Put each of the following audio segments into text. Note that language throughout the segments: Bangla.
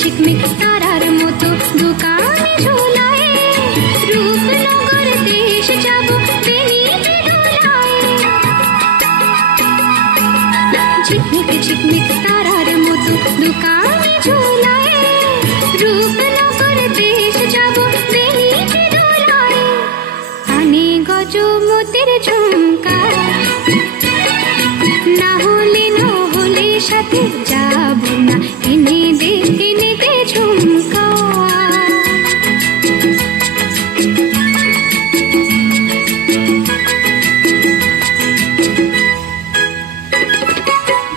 ঝিকমিক তারার মতো দোকানে ঝোলায়, রূপনগর দেশ যাব বেনিতে দোলায়। ঝিকমিক ঝিকমিক তারার মতো দোকানে ঝোলায়, রূপনগর দেশ যাব বেনিতে দোলায়। কানে গজমতির ঝুমকা, না হলে সাথে যাব না, এনে দে ঝুমকা।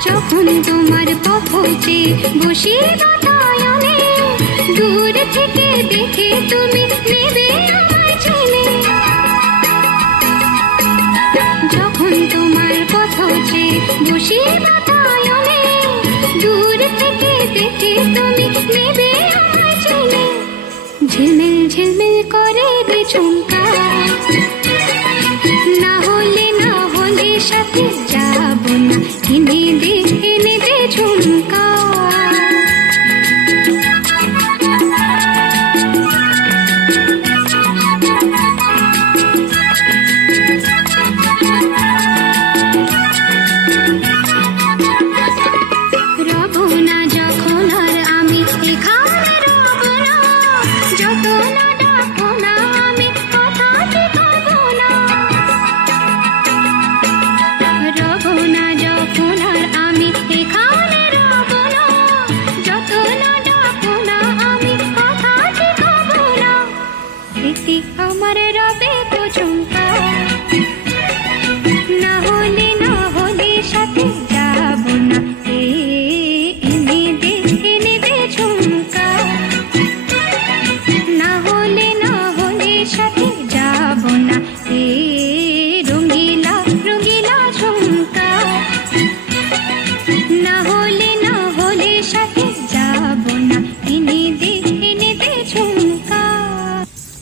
যখন তোমার পথে বসি বাতায়নে, দূর থেকে দেখে তুমি নেবে আমার চেনে। যখন তোমার পথে বসি বাতায়নে, দূর থেকে দেখে তুমি নেবে আমার চেনে। ঝিলমিল ঝিলমিল করে দে ঝুমকা,